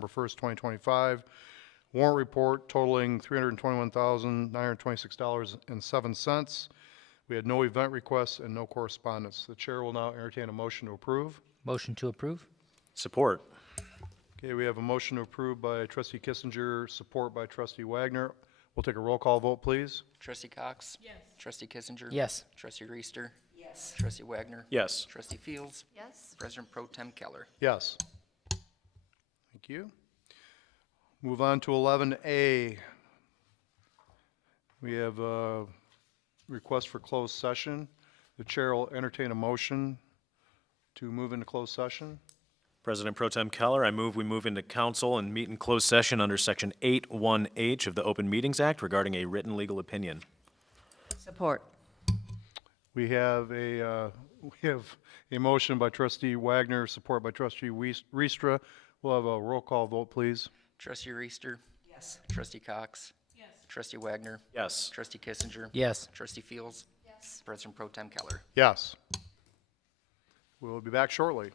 December 1st, 2025. Warrant report totaling $321,926.07. We had no event requests and no correspondence. The chair will now entertain a motion to approve. Motion to approve? Support. Okay, we have a motion to approve by trustee Kissinger, support by trustee Wagner. We'll take a roll call vote, please. Trustee Cox? Yes. Trustee Kissinger? Yes. Trustee Reister? Yes. Trustee Wagner? Yes. Trustee Fields? Yes. President Pro Tem Keller? Yes. Thank you. Move on to 11A. We have a request for closed session. The chair will entertain a motion to move into closed session. President Pro Tem Keller, I move we move into council and meet in closed session under Section 81H of the Open Meetings Act regarding a written legal opinion. Support. We have a motion by trustee Wagner, support by trustee Riestra. We'll have a roll call vote, please. Trustee Reister? Yes. Trustee Cox? Yes. Trustee Wagner? Yes. Trustee Kissinger? Yes. Trustee Fields? Yes. President Pro Tem Keller? Yes. We'll be back shortly.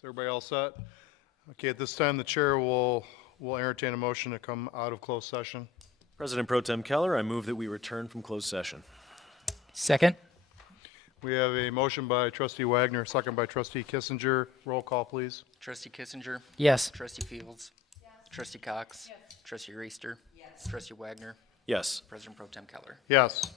Is everybody all set? Okay, at this time, the chair will entertain a motion to come out of closed session. President Pro Tem Keller, I move that we return from closed session. Second? We have a motion by trustee Wagner, second by trustee Kissinger. Roll call, please. Trustee Kissinger. Yes. Trustee Fields. Trustee Cox. Trustee Reister. Trustee Wagner. Yes. President Pro Tem Keller. Yes.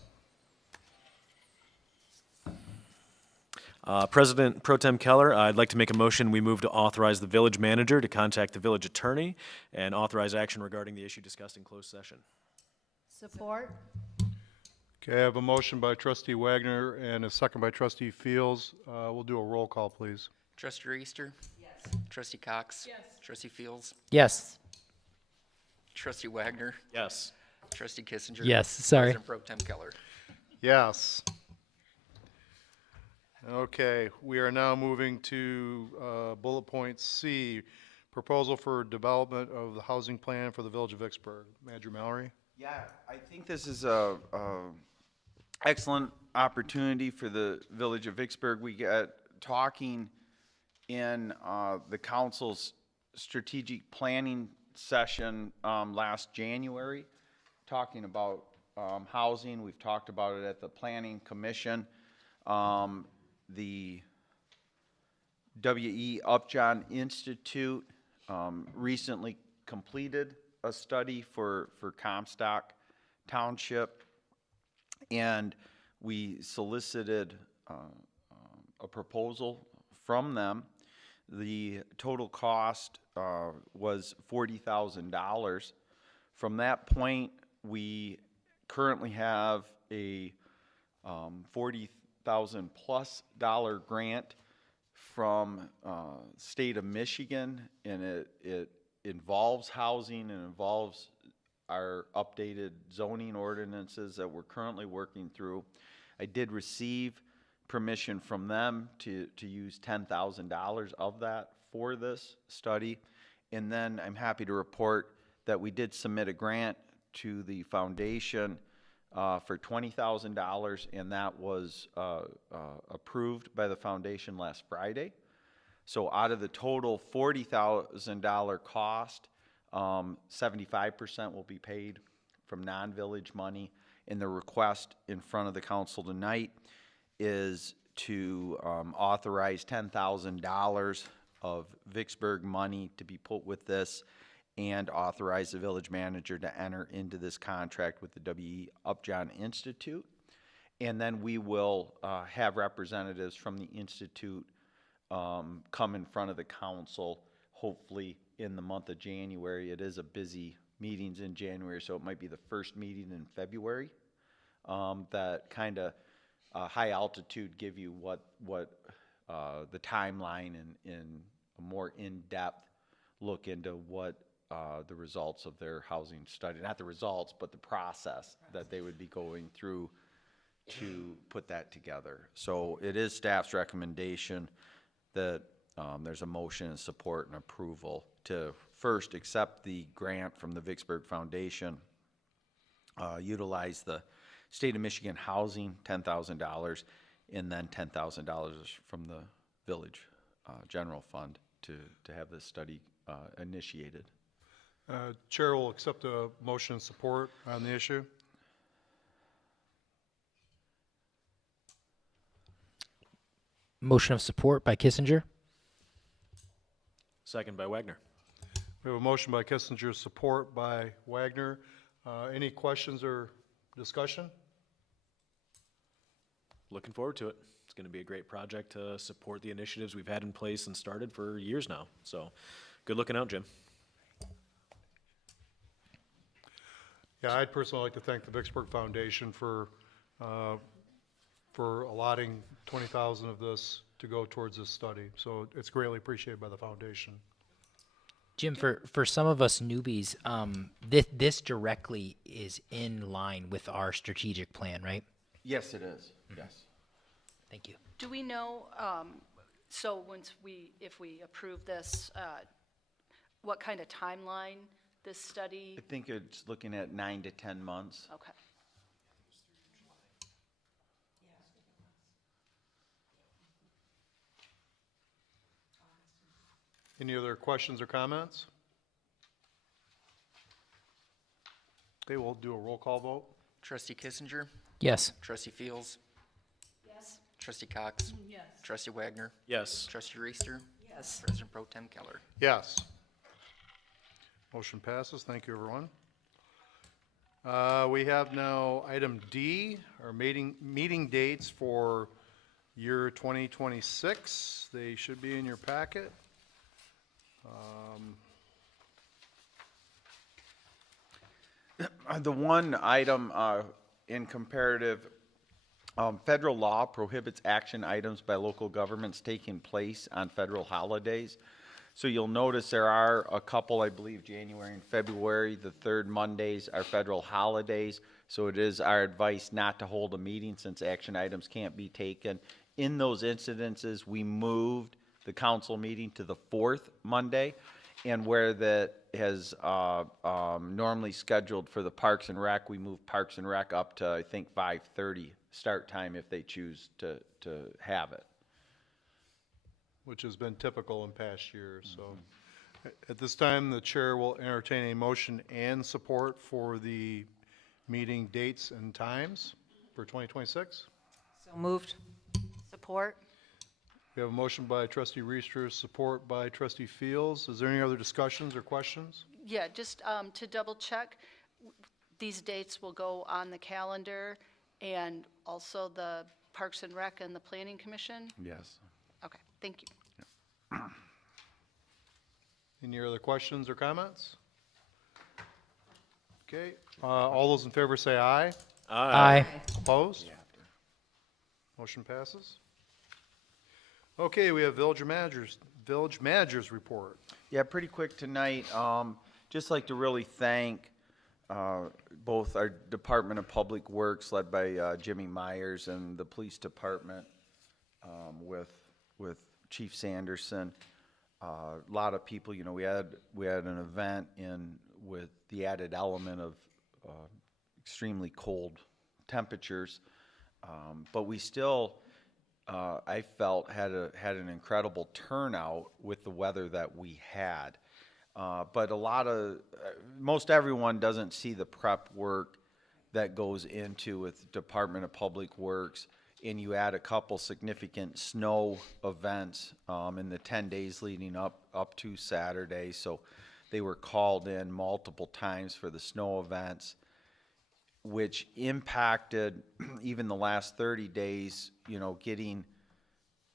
President Pro Tem Keller, I'd like to make a motion. We move to authorize the village manager to contact the village attorney and authorize action regarding the issue discussed in closed session. Support? Okay, I have a motion by trustee Wagner and a second by trustee Fields. We'll do a roll call, please. Trustee Reister. Yes. Trustee Cox. Yes. Trustee Fields. Yes. Trustee Wagner. Yes. Trustee Kissinger. Yes, sorry. President Pro Tem Keller. Yes. Okay, we are now moving to bullet point C, proposal for development of the housing plan for the village of Vicksburg. Manager Mallory? Yeah, I think this is a excellent opportunity for the village of Vicksburg. We got talking in the council's strategic planning session last January, talking about housing. We've talked about it at the planning commission. The W.E. Upjohn Institute recently completed a study for Comstock Township, and we solicited a proposal from them. The total cost was $40,000. From that point, we currently have a $40,000+ grant from state of Michigan, and it involves housing and involves our updated zoning ordinances that we're currently working through. I did receive permission from them to use $10,000 of that for this study. And then I'm happy to report that we did submit a grant to the foundation for $20,000, and that was approved by the foundation last Friday. So out of the total $40,000 cost, 75% will be paid from non-village money. And the request in front of the council tonight is to authorize $10,000 of Vicksburg money to be put with this, and authorize the village manager to enter into this contract with the W.E. Upjohn Institute. And then we will have representatives from the Institute come in front of the council, hopefully in the month of January. It is a busy meetings in January, so it might be the first meeting in February. That kind of high altitude give you what the timeline and a more in-depth look into what the results of their housing study, not the results, but the process that they would be going through to put that together. So it is staff's recommendation that there's a motion and support and approval to first accept the grant from the Vicksburg Foundation, utilize the state of Michigan housing, $10,000, and then $10,000 from the village general fund to have this study initiated. Chair will accept a motion and support on the issue. Motion of support by Kissinger. Second by Wagner. We have a motion by Kissinger, support by Wagner. Any questions or discussion? Looking forward to it. It's going to be a great project to support the initiatives we've had in place and started for years now. So good looking out, Jim. Yeah, I'd personally like to thank the Vicksburg Foundation for allotting 20,000 of this to go towards this study. So it's greatly appreciated by the foundation. Jim, for some of us newbies, this directly is in line with our strategic plan, right? Yes, it is. Yes. Thank you. Do we know, so if we approve this, what kind of timeline this study? I think it's looking at 9 to 10 months. Okay. Any other questions or comments? Okay, we'll do a roll call vote. Trustee Kissinger, Yes. Trustee Fields, Yes. Trustee Cox. Yes. Trustee Wagner, Yes. Trustee Reister, Yes. President Pro Tem Keller. Yes. Motion passes. Thank you, everyone. We have now item D, our meeting dates for year 2026. They should be in your packet. The one item in comparative, federal law prohibits action items by local governments taking place on federal holidays. So you'll notice there are a couple, I believe, January and February, the third Mondays are federal holidays. So it is our advice not to hold a meeting since action items can't be taken. In those incidences, we moved the council meeting to the fourth Monday. And where that has normally scheduled for the Parks and Rec, we moved Parks and Rec up to, I think, 5:30 start time if they choose to have it. Which has been typical in past years, so. At this time, the chair will entertain a motion and support for the meeting dates and times for 2026. So moved. Support? We have a motion by trustee Reister, support by trustee Fields. Is there any other discussions or questions? Yeah, just to double check, these dates will go on the calendar and also the Parks and Rec and the Planning Commission? Yes. Okay, thank you. Any other questions or comments? Okay, all those in favor say aye. Aye. Opposed? Motion passes. Okay, we have village managers report. Yeah, pretty quick tonight. Just like to really thank both our Department of Public Works, led by Jimmy Myers, and the Police Department with Chief Sanderson. A lot of people, you know, we had an event with the added element of extremely cold temperatures, but we still, I felt, had an incredible turnout with the weather that we had. But most everyone doesn't see the prep work that goes into with Department of Public Works, and you add a couple significant snow events in the 10 days leading up to Saturday. So they were called in multiple times for the snow events, which impacted even the last 30 days, you know, getting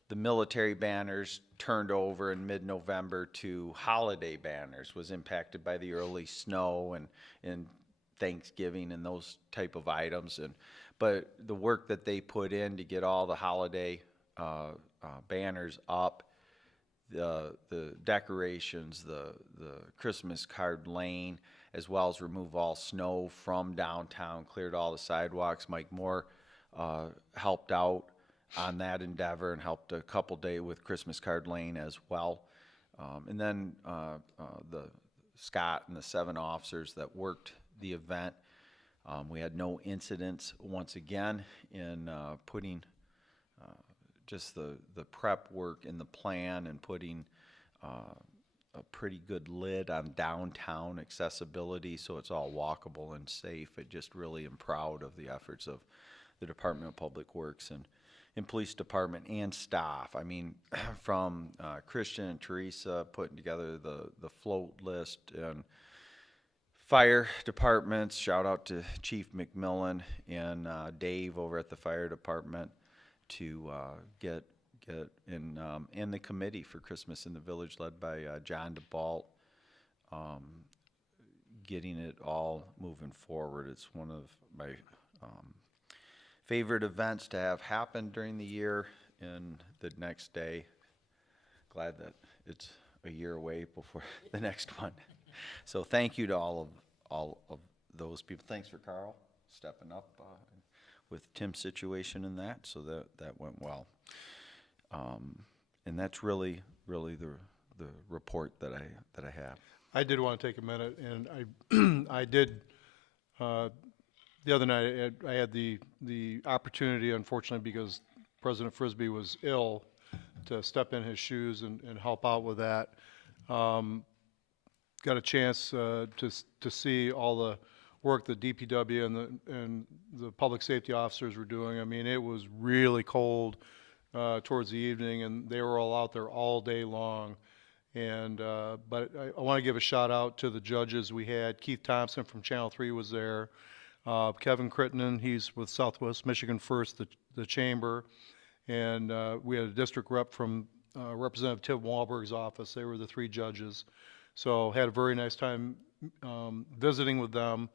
the military banners turned over in mid-November to holiday banners was impacted by the early snow and Thanksgiving and those type of items. But the work that they put in to get all the holiday banners up, the decorations, the Christmas card lane, as well as remove all snow from downtown, cleared all the sidewalks. Mike Moore helped out on that endeavor and helped a couple days with Christmas card lane as well. And then the Scott and the 7 officers that worked the event. We had no incidents once again in putting just the prep work in the plan and putting a pretty good lid on downtown accessibility so it's all walkable and safe. I just really am proud of the efforts of the Department of Public Works and Police Department and staff. I mean, from Christian and Teresa putting together the float list, and fire departments, shout out to Chief McMillan and Dave over at the fire department to get in the committee for Christmas in the Village led by John DeBalt, getting it all moving forward. It's one of my favorite events to have happen during the year, and the next day, glad that it's a year away before the next one. So thank you to all of those people. Thanks for Carl stepping up with Tim's situation and that, so that went well. And that's really the report that I have. I did want to take a minute, and I did, the other night, I had the opportunity, unfortunately, because President Frisbee was ill, to step in his shoes and help out with that. Got a chance to see all the work the DPW and the public safety officers were doing. I mean, it was really cold towards the evening, and they were all out there all day long. And but I want to give a shout out to the judges we had. Keith Thompson from Channel 3 was there. Kevin Crittenden, he's with Southwest Michigan First, the chamber. And we had a district rep from Representative Tim Wahlberg's office. They were the three judges. So had a very nice time visiting with them.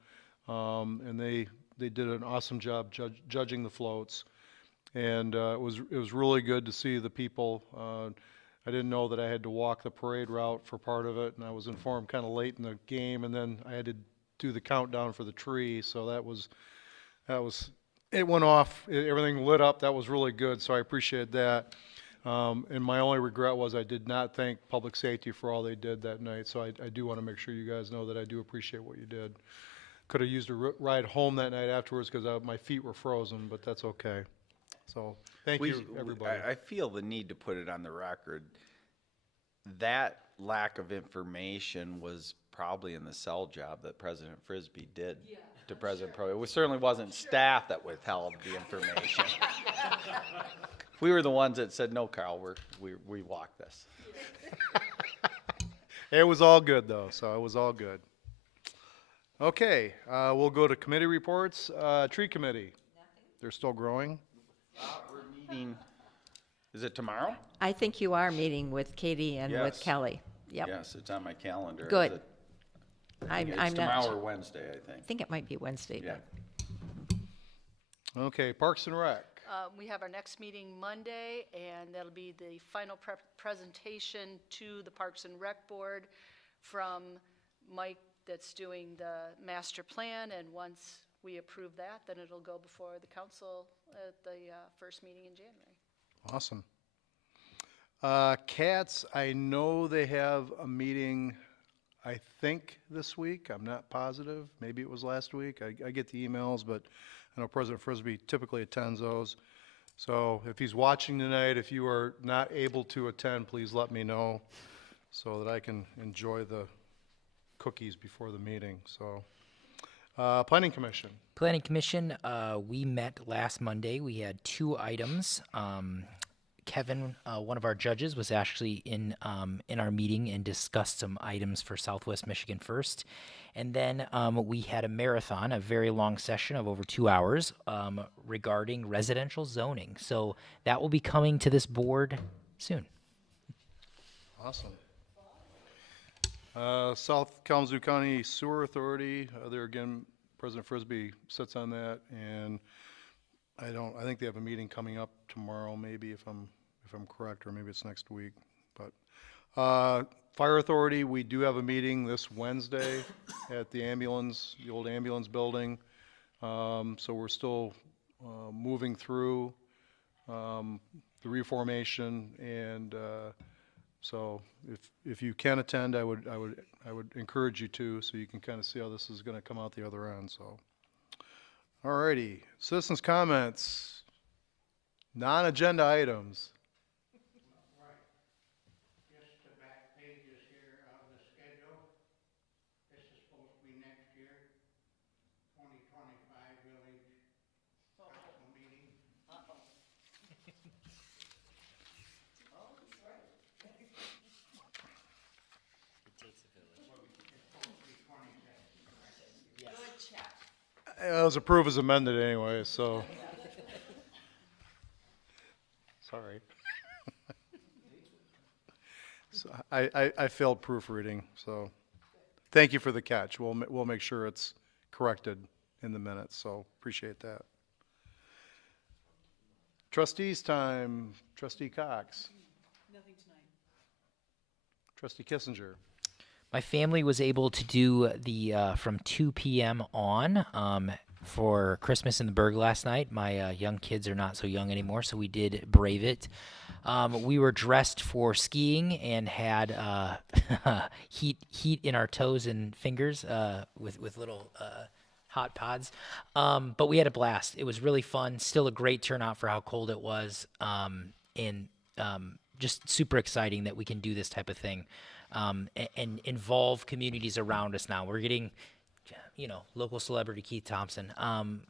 And they did an awesome job judging the floats. And it was really good to see the people. I didn't know that I had to walk the parade route for part of it, and I was informed kind of late in the game, and then I had to do the countdown for the tree, so that was, it went off, everything lit up, that was really good, so I appreciate that. And my only regret was I did not thank public safety for all they did that night, so I do want to make sure you guys know that I do appreciate what you did. Could have used a ride home that night afterwards because my feet were frozen, but that's okay. So, thank you, everybody. I feel the need to put it on the record. That lack of information was probably in the sell job that President Frisbee did to President Pro. It certainly wasn't staff that withheld the information. We were the ones that said, no, Carl, we walked this. It was all good, though, so it was all good. Okay, we'll go to committee reports. Tree committee. They're still growing. We're meeting, is it tomorrow? I think you are meeting with Katie and with Yes. Kelly. Yep. Yes, it's on my calendar. Good. Is it- I'm It's not, tomorrow or Wednesday, I I think. think it might be Wednesday. Yeah. Okay, Parks and Rec. We have our next meeting Monday, and that'll be the final presentation to the Parks and Rec Board from Mike that's doing the master plan, and once we approve that, then it'll go before the council at the first meeting in January. Awesome. Cats, I know they have a meeting, I think, this week. I'm not positive. Maybe it was last week. I get the emails, but I know President Frisbee typically attends those. So if he's watching tonight, if you are not able to attend, please let me know so that I can enjoy the cookies before the meeting. So, Planning Commission. Planning Commission, we met last Monday. We had 2 items. Kevin, one of our judges, was actually in our meeting and discussed some items for Southwest Michigan First. And then we had a marathon, a very long session of over 2 hours regarding residential zoning. So that will be coming to this board soon. Awesome. South Kalamazoo County Sewer Authority, there again, President Frisbee sits on that, and I think they have a meeting coming up tomorrow, maybe, if I'm correct, or maybe it's next week. But Fire Authority, we do have a meeting this Wednesday at the old ambulance building. So we're still moving through the reformation, and so if you can attend, I would encourage you to, so you can kind of see how this is going to come out the other end. So, all righty, citizens' comments, non-agenda items. Just the back pages here of the schedule. This is supposed to be next year, 2025 village council meeting. It was approved as amended anyway, so. Sorry. So I failed proofreading, so thank you for the catch. We'll make sure it's corrected in the minutes, so appreciate that. Trustees time, Trustee Cox. Nothing tonight. Trustee Kissinger. My family was able to do the from 2 p.m. on for Christmas in the Berg last night. My young kids are not so young anymore, so we did brave it. We were dressed for skiing and had heat in our toes and fingers with little hot pods. But we had a blast. It was really fun. Still a great turnout for how cold it was. And just super exciting that we can do this type of thing, and involve communities around us now. We're getting, local celebrity Keith Thompson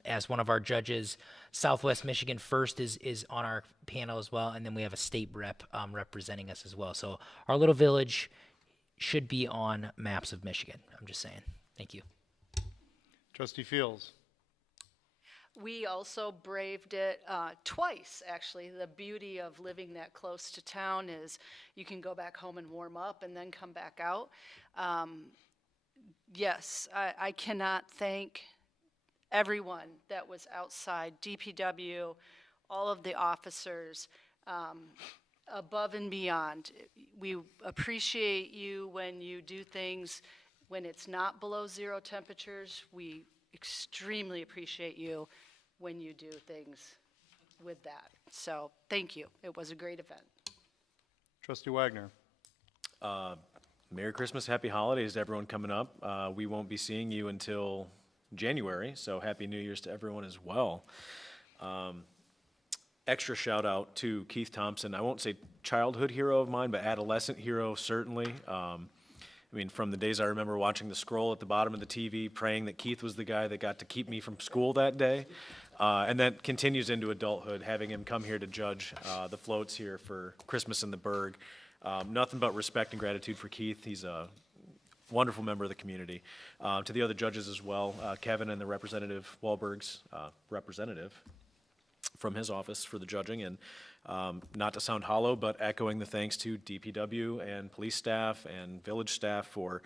as one of our judges. Southwest Michigan First is on our panel as well, and then we have a state rep representing us as well. So our little village should be on maps of Michigan. I'm just saying. Thank you. Trustee Fields. We also braved it twice, actually. The beauty of living that close to town is you can go back home and warm up and then come back out. Yes, I cannot thank everyone that was outside, DPW, all of the officers, above and beyond. We appreciate you when you do things when it's not below 0 temperatures. We extremely appreciate you when you do things with that. So thank you. It was a great event. Trustee Wagner. Merry Christmas, Happy Holidays to everyone coming up. We won't be seeing you until January, so Happy New Year's to everyone as well. Extra shout out to Keith Thompson. I won't say childhood hero of mine, but adolescent hero certainly. I mean, from the days I remember watching the scroll at the bottom of the TV, praying that Keith was the guy that got to keep me from school that day. And that continues into adulthood, having him come here to judge the floats here for Christmas in the Berg. Nothing but respect and gratitude for Keith. He's a wonderful member of the community. To the other judges as well, Kevin and the representative, Wahlberg's representative from his office for the judging, and not to sound hollow, but echoing the thanks to DPW and police staff and village staff for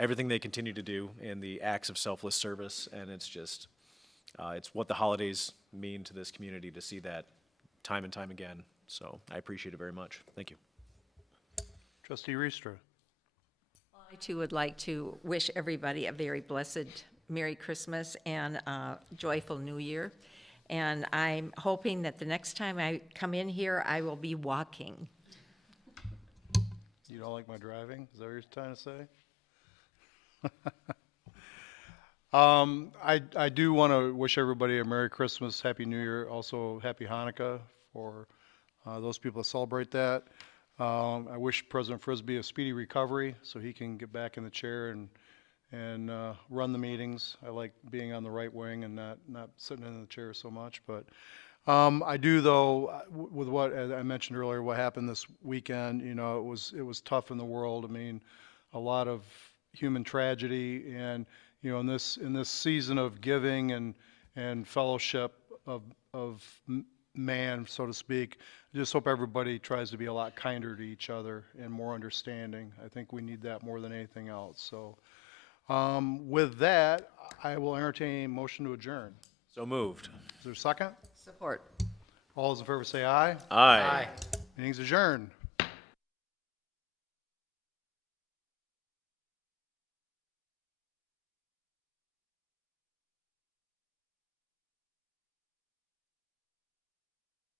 everything they continue to do in the acts of selfless service. And it's just, it's what the holidays mean to this community to see that time and time again. So I appreciate it very much. Thank you. Trustee Riestra. I too would like to wish everybody a very blessed Merry Christmas and a joyful New Year. And I'm hoping that the next time I come in here, I will be walking. You don't like my driving? Is that what you're trying to say? I do want to wish everybody a Merry Christmas, Happy New Year, also Happy Hanukkah for those people that celebrate that. I wish President Frisbee a speedy recovery so he can get back in the chair and run the meetings. I like being on the right wing and not sitting in the chair so much. But I do, though, with what as I mentioned earlier, what happened this weekend. It was tough in the world. I mean, a lot of human tragedy, and in this season of giving and fellowship of man, so to speak. I just hope everybody tries to be a lot kinder to each other and more understanding. I think we need that more than anything else. So. With that, I will entertain a motion to adjourn. So moved. Is there a second? Support. All those in favor say aye. Aye. Meeting's adjourned.